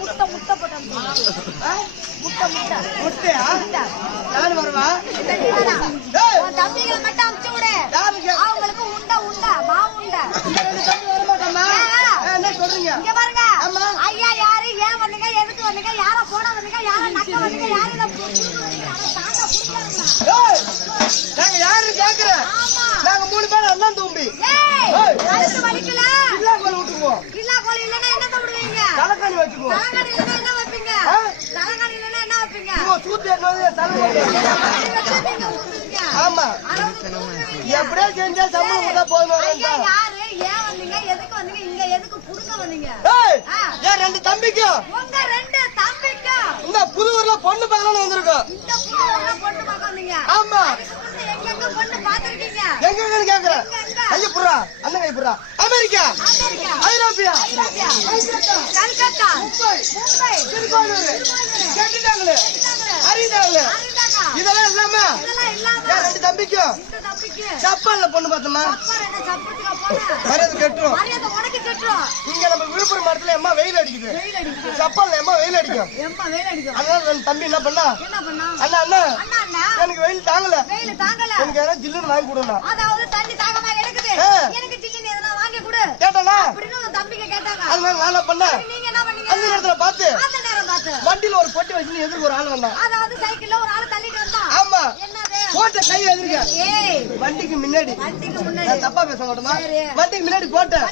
முட்டை முட்டை போட்டு முட்டை முட்டை முட்டையா யாரு வருவா தம்பிகளை மட்டும் அமுச்சு விடு அவங்களுக்கு உண்டை உண்டை மாவு உண்டை வரமாட்டோமா என்ன சொல்றீங்க இங்க பாருங்க ஐயா யாரு ஏன் வந்தீங்க எதுக்கு வந்தீங்க யார போன வந்தீங்க யார நக்க வந்தீங்க யார நாங்க யாரு கேக்குற நாங்க 3 பேர் அண்ணன் தம்பி அதுக்கு வலிக்கல இல்ல கோல் விட்டுக்குவோம் இல்ல கோல் இல்லனா என்ன தம்பிடுவீங்க தலகாணி வச்சுக்குவோம் தலகாணி இல்லனா என்ன வைப்பீங்க தலகாணி இல்லனா என்ன வைப்பீங்க சூத்து என்னது தலகாணி ஆமா எப்படியே செஞ்சா சம்பளம் கொடுத்தா போதும் யாரு ஏன் வந்தீங்க எதுக்கு வந்தீங்க இங்க எதுக்கு புடுங்க வந்தீங்க ஏன் 2 தம்பிக்கும் உங்க 2 தம்பிக்கும் இந்த புதுவூர்ல பொண்ணு பார்க்கலாம்னு வந்திருக்கோம் இந்த புதுவூர்ல பொண்ணு பார்க்க வந்தீங்க ஆமா எங்க பொண்ணு பாத்துக்கிட்டீங்க எங்க கேக்குறேன் ஐயா புறா அண்ணன் கை புறா அமெரிக்கா ஐரோப்பியா கல்கத்தா மும்பை திருக்கோளூர் கேட்டுட்டாங்களே அறிந்தாங்களே இதெல்லாம் இல்லாம 2 தம்பிக்கும் சப்பான்ல பொண்ணு பார்த்தோமா மரியாதை கெட்டுரும் இங்க நம்ம விழுப்புரம் மரத்துல எம்மா வெயில் அடிக்குது சப்பான்ல எம்மா வெயில் அடிக்கும் அதனால 2 தம்பி என்ன பண்ணா அண்ணா அண்ணா எனக்கு வெயில் தாங்கல எனக்கு யாராவது ஜில்லுன்னு வாங்கி கொடுங்க கேட்டானா அதனால நான் என்ன பண்ணேன் அந்த நேரத்துல பார்த்து வண்டியில ஒரு பொட்டி வச்சு எதிர்க்கு ஒரு ஆள் வந்தான் ஆமா போட்ட கை எதிர்க்க வண்டிக்கு முன்னாடி தப்பா பேச மாட்டோமா வண்டிக்கு முன்னாடி போட்டேன்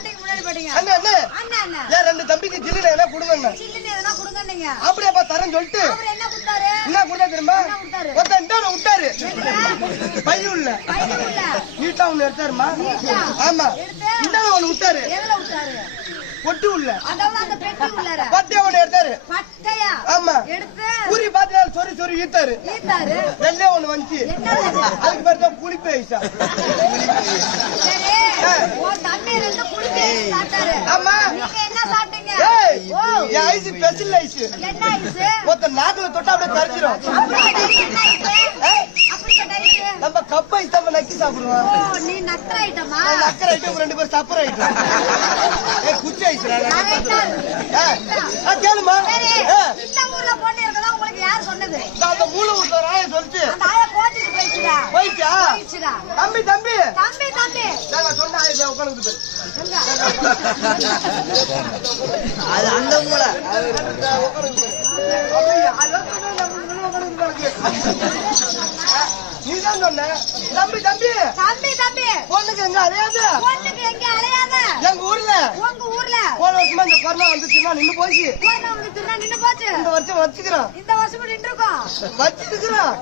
அண்ணா அண்ணா ஏன் 2 தம்பிக்கு ஜில்லுன்னு எதனா கொடுங்க அப்படியேப்பா தரேன்னு சொல்லிட்டு என்ன கொடுத்தா திரும்ப ஒருத்தன் விட்டாரு பையுள்ள நீட்டா ஒண்ணு எடுத்தாருமா ஆமா இன்னும் ஒண்ணு விட்டாரு பொட்டு உள்ள பட்டையா ஒண்ணு எடுத்தாரு ஆமா பூரி பாத்து சொறி ஈத்தாரு வெள்ளையா ஒண்ணு வந்துச்சு அதுக்கு பேர் தான் புளிப்பு ஐசா ஆமா ஐஸ் ஸ்பெஷல் ஐஸ் மொத்த நாக்குல தொட்டா அப்படியே கரைச்சிரும் நம்ம கப் ஐஸ் தான் நக்கி சாப்பிடுவோம் நக்கர் ஐட்டம் 2 பேர் சப்பர் ஐட்டம் குச்சி ஐஸ் கேளுமா அந்த மூளை விட்டு ராய சொல்லிச்சு போயிச்சா தம்பி தம்பி நாங்க சொன்ன ஆயுத உட்காந்து அது அந்த மூளை நீதான் சொன்ன தம்பி தம்பி பொண்ணுக்கு எங்க அலையாது எங்க ஊர்ல போன வருஷமா இந்த கொரோனா வந்துச்சுன்னா நின்னு போச்சு இந்த வருஷம் வச்சுக்கிறோம் வச்சிருக்கிறோம்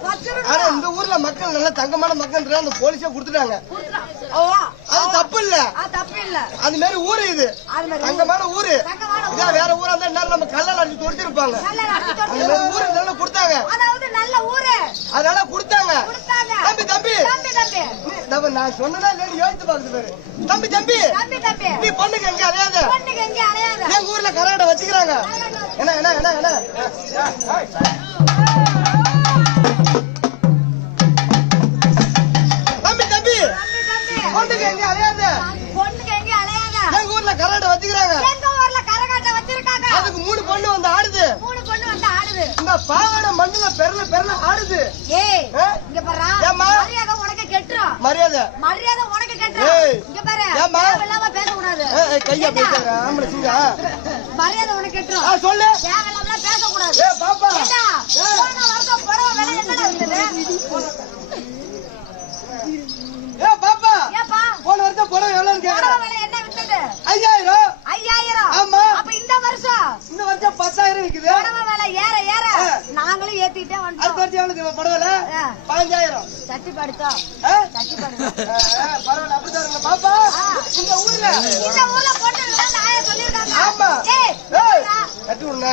ஆனா இந்த ஊர்ல மக்கள் நல்லா தங்கமான மக்கள் அந்த போலீஸே கொடுத்துட்டாங்க அது தப்பு இல்ல அது மாதிரி ஊரு இது தங்கமான ஊரு இதான் வேற ஊரா இருந்தா என்ன நம்ம கல்லால் அடிச்சு தொடுத்திருப்பாங்க அந்த மாதிரி ஊரு நல்லா கொடுத்தாங்க அதனால கொடுத்தாங்க தம்பி நான் சொன்னதா இல்லைன்னு யோசிச்சு பாக்குது பேரு தம்பி நீ பொண்ணுக்கு எங்க அலையாத எங்க ஊர்ல கராட்டை வச்சுக்கிறாங்க என்ன தம்பி பொண்ணுக்கு எங்க அலையாத எங்க ஊர்ல கராட்டை வச்சுக்கிறாங்க அதுக்கு 3 பொண்ணு வந்து ஆடுது இந்த பாவாடை மண்ணுல பெரல ஆடுது மரியாதை கையா பேசுறாங்க ஆம்பளை சிங்க மரியாதை உனக்கு கெட்டுரும் சொல்லு பேசக்கூடாது பாப்பா பாப்பா போன வருஷம் புடவை எவ்வளவு கேக்குறேன் என்ன வித்தது 5000 ஆமா அப்ப இந்த வருஷம் 10,000 விக்குது புடவை விலை ஏற நாங்களும் ஏத்திட்டே வந்தோம் அடுத்த வருஷம் எவ்வளவு புடவை 15,000 சட்டி படுத்தா பரவாயில்ல அப்படிதான் பாப்பா இந்த ஊர்ல பொண்ணு ஆயா சொல்லிருக்காங்க ஆமா கட்டி விடுங்க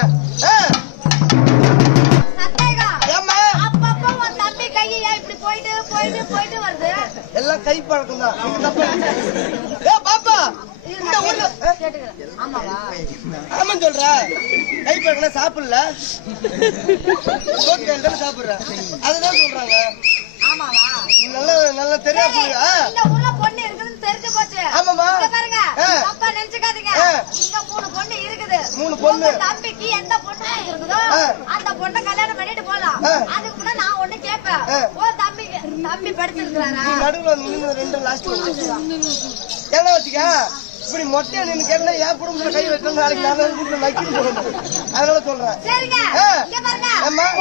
போயிட்டு வருது எல்லாம் கை பழக்கம் தான் பாப்பா இந்த ஊர்ல ஆமா சொல்ற கை பழக்கம் சாப்பிடல சாப்பிடுற அதுதான் சொல்றாங்க நல்லா தெரியாது இந்த ஊர்ல பொண்ணு இருக்குதுன்னு தெரிஞ்சு போச்சு ஆமாமா பாருங்க அப்பா நினைச்சுக்காதீங்க இங்க 3 பொண்ணு இருக்குது 3 பொண்ணு. தம்பிக்கு எந்த பொண்ணு இருக்குதோ அந்த பொண்ணை கல்யாணம் பண்ணிட்டு போலாம். அதுக்கு கூட நான் ஒண்ணு கேட்பேன். தம்பி படிச்சிருக்காரா? நடுவுல நின்னு 2 லாஸ்ட் என்ன வச்சுக்க இப்படி மொட்டையா நின்னு கேட்டா என் குடும்பத்துல கை வச்சா நாளைக்கு நான் வீட்டுல நக்கிட்டு போகணும். அதனால சொல்றேன். சரிங்க இங்க பாருங்க.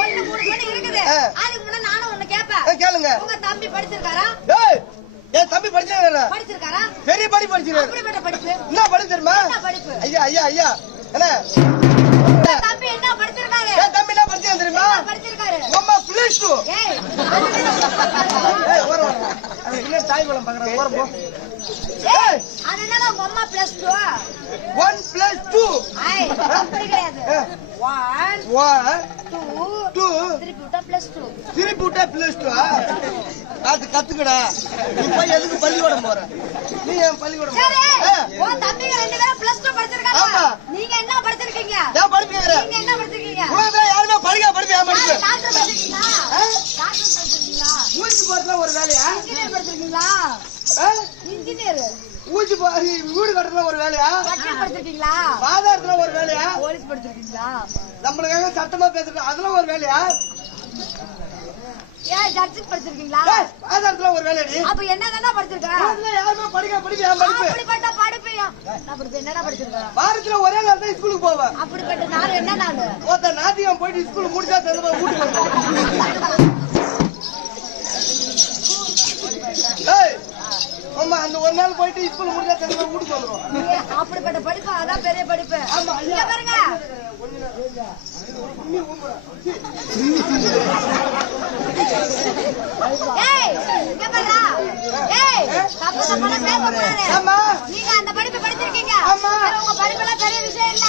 ஒண்ணு 3 பொண்ணு இருக்குது. அதுக்கு முன்ன நானும் ஒண்ணு கேட்பேன். கேளுங்க. உங்க தம்பி படிச்சிருக்காரா? ஏய் என் தம்பி படிச்சிருக்காரா? படிச்சிருக்காரா? பெரிய படிச்சிருக்காரு. அப்படிப்பட்ட படிப்பு என்ன படிப்பு தெரியுமா? படிப்பு. ஐயா என்ன தம்பி என்ன படிச்சிருக்காரு? என் தம்பி என்ன படிச்சிருக்காரு தெரியுமா? படிச்சிருக்காரு. அம்மா +2. ஏய் ஓர என்ன தாய் குளம் பாக்குறாங்க ஓர போ. ஏய் அது என்னடா உங்க அம்மா +2? 1 + 2. ஐய் அப்படி கிடையாது. 1 2 திருப்பி விட்டா +2. திருப்பி விட்டா +2. அது கத்துக்கடா. நீ போய் எதுக்கு பள்ளிக்கூடம் போற? நீ ஏன் பள்ளிக்கூடம் போற? உன் தம்பிங்க 2 பேரும் +2 படிச்சிருக்காங்க. ஆமா. நீங்க என்ன படிச்சிருக்கீங்க? நான் படிக்கிறேன். நீங்க என்ன படிச்சிருக்கீங்க? உங்க யாருமே படிப்பு ஏன் படிப்பு? டாக்டர் படிச்சிருக்கீங்களா? டாக்டர் படிச்சிருக்கீங்களா? ஊசி போறதுல ஒரு வேலையா? இன்ஜினியர் படிச்சிருக்கீங்களா? இன்ஜினியர். ஊசி போய் வீடு கட்டுறதுல ஒரு வேலையா? வக்கீல் படிச்சிருக்கீங்களா? வாதாடுறதுல ஒரு வேலையா? போலீஸ் படிச்சிருக்கீங்களா? நம்மளுக்காக சட்டமா பேசுறது அதுல ஒரு வேலையா? ஏன் ஜட்ஜ் படிச்சிருக்கீங்களா? வாதாடுறதுல ஒரு வேலையாடி? அப்ப என்னதானே படிச்சிருக்க? அதுல யாருமே படிப்பு ஏன் படிப்பு? அப்படிப்பட்ட படிப்பையா? அப்படி என்னடா படிச்சிருக்க? வாரத்துல ஒரே நாள் தான் ஸ்கூலுக்கு போவேன். அப்படிப்பட்ட நாள் என்ன நாள்? ஒருத்த நாத்தியம் போயிட்டு ஸ்கூல் முடிச்சா தெரிஞ்ச வீட்டுக்கு வருவேன். ஏய் அம்மா அந்த ஒரு நாள் போயிட்டு ஸ்கூல் முடிச்சா தெரிஞ்ச வீட்டுக்கு வந்துருவோம். அப்படிப்பட்ட படிப்பு அதான் பெரிய படிப்பு. ஆமா இங்க பாருங்க. ஏய் இங்க பாருடா. ஏய் தப்பு தப்பா பேசக்கூடாது. ஆமா நீங்க அந்த படிப்பு படிச்சிருக்கீங்க. ஆமா. உங்க படிப்புல பெரிய விஷயம் இல்ல.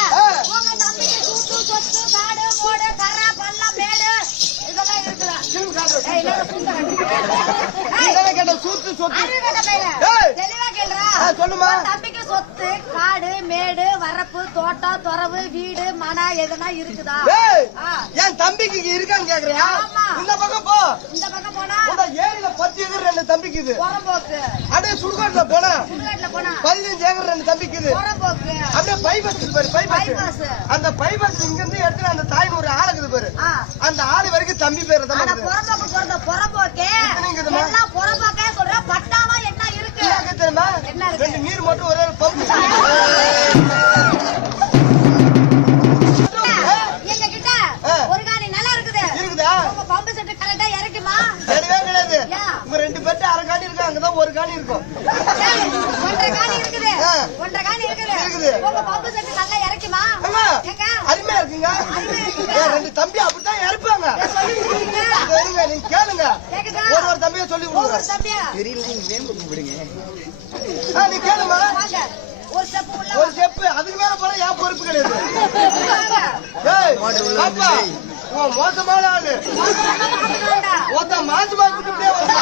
உங்க தம்பிக்கு சூட்டு சொத்து காடு போடு கரை பள்ளம் மேடு இதெல்லாம் இருக்குடா. ஏய் என்ன சுத்தம் நீங்க கேட்ட சூத்து சொத்து அறிவுகட்ட பையல. ஏய் தெளிவா கேளுடா. சொல்லுமா. தம்பிக்கு சொத்து காடு மேடு வரப்பு தோட்டம் துறவு வீடு மனை எதனா இருக்குதா? ஏய் என் தம்பிக்கு இருக்கான்னு கேக்குறியா? ஆமா. இந்த பக்கம் போ. இந்த பக்கம் போனா இந்த ஏரியில 10 ஏக்கர் 2 தம்பிக்கு இது. புறம்போக்கு. அப்படியே சுடுகாட்டுல போனா சுடுகாட்டுல போனா 15 ஏக்கர் 2 தம்பிக்கு இது. புறம்போக்கு. அப்படியே பைபாஸ் பாரு பைபாஸ். பைபாஸ். அந்த பைபாஸ் இங்க இருந்து எடுத்து அந்த தாயின் ஒரு ஆள் இருக்குது பாரு. அந்த ஆள் வரைக்கும் தம்பி பேரு தான் ஆனா இருக்குது. புறம்போக்கு போறத புறம்போக்கே. இருக்குதுமா. எல்லாம் புறம்போக்கே சொல்ற பட்டாவா என்ன இருக்கு? என்ன தெரியுமா? என்ன இருக்கு? 2 நீர் மட்டும் ஒரே ஒரு பம்பு. எங்க கிட்ட ஒரு காணி நிலம் இருக்குது. இருக்குதா? உங்க பம்பு செட் கரெக்டா இறக்குமா? சரிவே கிடையாது. ஏன்? உங்க 2 பேர்ட்ட அரை காணி இருக்கு, அங்கதான் ஒரு காணி இருக்கும். சரி, 1.5 காணி இருக்குது. 1.5 காணி இருக்குது. இருக்குது. உங்க பம்பு செட் நல்லா இறக்குமா? ஆமா. எங்க? அருமையா இருக்குங்க. அருமையா இருக்குங்க. என் 2 தம்பி அப்படித்தான் இறப்பாங்க. சொல்லி கொடுங்க. சரிங்க, நீங்க கேளுங்க. கேக்குதா? ஒரு தம்பியை சொல்லி ஒரு கொடுங்க. தம்பியா? நீ கேளுமா. வாங்க. ஒரு ஸ்டெப் உள்ள ஒரு ஸ்டெப் அதுக்கு மேல போனா என் பொறுப்பு கிடையாது. வாங்க. ஏய் பாப்பா உன் மோசமான ஆளு. வாங்க. ஒருத்த மாசமா இப்படியே வந்து